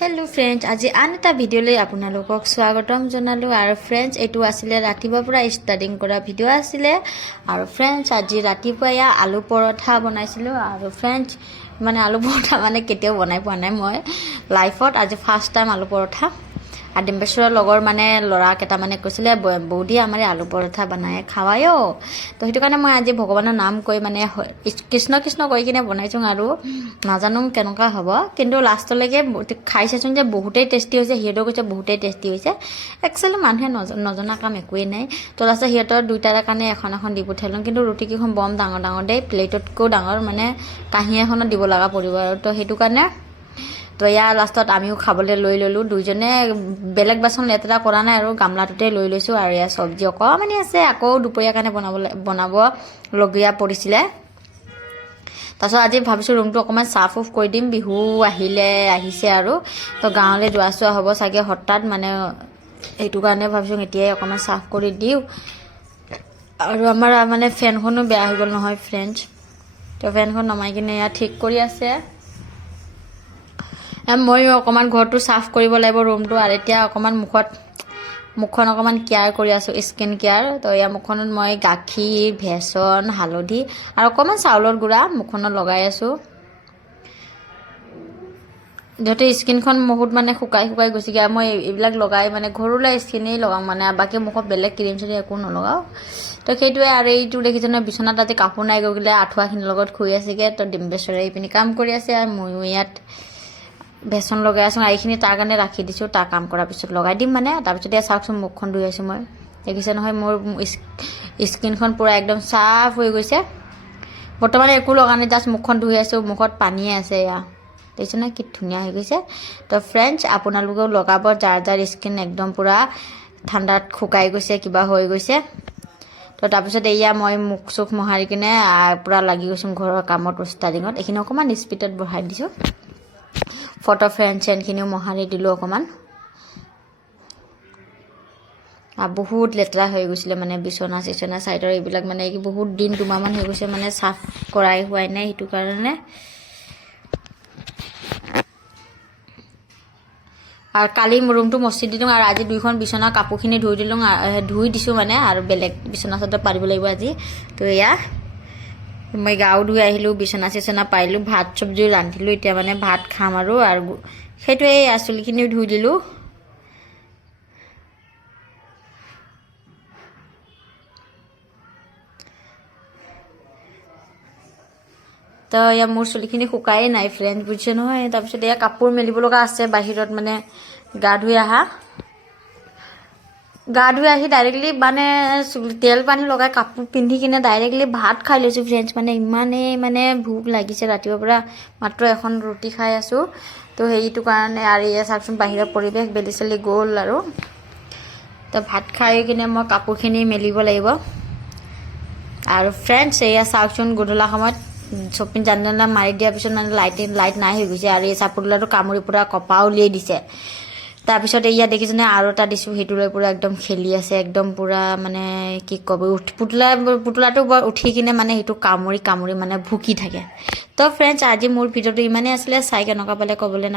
hello friends आज आन एटा video आपनालोকক स्वागतम जनालो और फ्रेंड्स एटू आसिले रातिपुৱাৰ পৰা स्टार्टिंग কৰা ভিডিও आसिले और फ्रेंड्स आज रातिपुৱা या आलू पराठा बनाइছিলো और फ्रेंड्स माने आलू पराठा माने केতিয়াও বনাই পোৱা নাই মই লাইফত आज ফার্স্ট টাইম आलू पराठा और डिम्बेश्वर लगर माने लड़ा केटा माने কৈছিলে बौदी आमारे आलू पराठा बनाए खावायो तो हेतु कारण मैं आज भगवाনৰ नाम কৈ माने कृष्ण कृष्ण কৈ किने बनाइछुं आरो नाजानुं केनका हबो किन्तु लास्ट लगे खाइछाचुं जे बहुतेই टेस्टी হৈছে हियतो কৈছে बहुतेই टेस्टी হৈছে एक्चुअली मानहे नजना काम एकোৱে নাই तो लास्ट हियतर दुइटार কাৰণে এখন এখন দি পঠালুं किन्तु रुटी किখন बम डाঙर डाঙर दे प्लेटतको डाঙर माने काही এখন দিব লাগা পৰিব আৰু তো हेतु কাৰণে तो यार लास्टत आमिও खाबले লৈ ললো দুইজনে বেলেগ বাসন লেতৰা কৰা নাই আৰু গামলাটোতে লৈ লৈছো আৰু या সবজি অকমানি আছে আকৌ দুপৰীয়া কাৰণে বনাব লগিয়া পৰিছিলে তাছত আজি ভাবিছো ৰুমটো অকমান সাফ অফ কৰি দিম বিহু আহিছে আৰু তো গাঁৱলে যোৱা হ'ব সাগে হঠাৎ মানে এইটো কাৰণে ভাবিছো এতিয়া অকমান সাফ কৰি দিও আৰু আমাৰ মানে ফেনখনো বেয়া হৈ গল নহয় ফ্ৰেন্ডছ তো ফেনখন নমাই কিনে ইয়া ঠিক কৰি আছে মই অকমান ঘৰটো সাফ কৰিব লাগিব ৰুমটো আৰু এতিয়া অকমান মুখখন অকমান কেয়াৰ কৰি আছো স্কিন কেয়াৰ তো ইয়া মুখনত মই গাখীৰ ভেচন হালধি আৰু অকমান চাউলৰ গুড়া মুখনত লগাই আছো যেতে স্কিনখন বহুত মানে শুকাই গৈছে গা মই এইবিলাক লগাই মানে ঘৰুলা স্কিনই লগাম মানে বাকি মুখত বেলেগ ক্ৰীম চৰি একো নলগাও তো সেইটোৱে আৰু এইটো দেখিছনে বিছনা তাতে কাপোৰ নাই গলে আঠুৱাখিন লগত খুই আছেগে তো ডিম্বেশ্বৰে ইপিনি কাম কৰি আছে আৰু মই ইয়াত বেসন লগাই আছো আইখিনি তাৰ কাৰণে ৰাখি দিছো তা কাম কৰাৰ পিছত লগাই দিম মানে তাৰ পিছত এ চাকচোন মুখখন ধুই আছো মই দেখিছে নহয় মোৰ স্কিনখন পুৰা একদম সাফ হৈ গৈছে বৰ্তমানে একো লগা নাই জাস্ট মুখখন ধুই আছো মুখত পানী আছে ইয়া দেখিছনে কি ধুনিয়া হৈ গৈছে তো ফ্ৰেন্ডছ আপোনালোকেও লগাব যাৰ স্কিন একদম পুৰা ঠাণ্ডাত শুকাই গৈছে কিবা হৈ গৈছে তো তাৰ পিছত এয়া মই মুখ চুখ মহাৰি কিনে পুৰা লাগি গৈছো ঘৰৰ কামত ষ্টাৰ্টিংত এখিনি অকমান স্পিডত বঢ়াই দিছো ফটো ফ্ৰেন্ডছ এনখিনিও মহাৰি দিলো অকমান বহুত লেতৰা হৈ গৈছিল মানে বিছনা সাইডৰ এইবিলাক মানে কি বহুত দিন দুমাহমান হৈ গৈছে মানে সাফ কৰাই হোৱাই নাই হেতু কাৰণে আৰ কালি ৰুমটো মচি দিলুং আৰ আজি দুইখন বিছনা কাপোৰখিনি ধুই দিছো মানে আৰ বেলেগ বিছনা চাদৰ পাৰিব লাগিব আজি তো এয়া মই গাও ধুই আহিলো বিছনা পাইলো ভাত সবজি ৰান্ধিলো এতিয়া মানে ভাত খাম আৰু সেইটোৱে আসলিখিনি ধুই দিলো তো ইয়া মোৰ চুলিখিনি শুকাই নাই ফ্ৰেন্ড বুজিছে নহয় তাৰ পিছত এয়া কাপোৰ মেলিব লগা আছে বাহিৰত মানে গা ধুই আহি ডাইৰেক্টলি মানে তেল পানী লগাই কাপোৰ পিন্ধি কিনে ডাইৰেক্টলি ভাত খাই লৈছো ফ্ৰেন্ডছ মানে ইমানে মানে ভোক লাগিছে ৰাতিপুৱাৰ পৰা মাত্ৰ এখন ৰুটি খাই আছো তো হেইটো কাৰণে আৰু ইয়া চাকচোন বাহিৰৰ পৰিবেশ বেলিচলি গ'ল আৰু তো ভাত খাই কিনে মই কাপোৰখিনি মেলিব লাগিব আৰু ফ্ৰেন্ডছ এয়া চাকচোন গধূলা সময়ত শপিং জানলা মাৰি দিয়া পিছত মানে লাইট নাই হৈ গৈছে আৰু এই চাপুলাটো কামুৰি পুৰা কপা উলিয়াই দিছে তাৰ পিছত এয়া দেখিছনে আৰু এটা দিছো হেতুলৈ পুৰা একদম খেলি আছে একদম পুৰা মানে কি কব পুতলাটো উঠি কিনে মানে হেতু কামুৰি মানে ভুকি থাকে তো ফ্ৰেন্ডছ আজি মোৰ ভিডিওটো ইমানে আছিলে চাই কেনকা পালে কবলে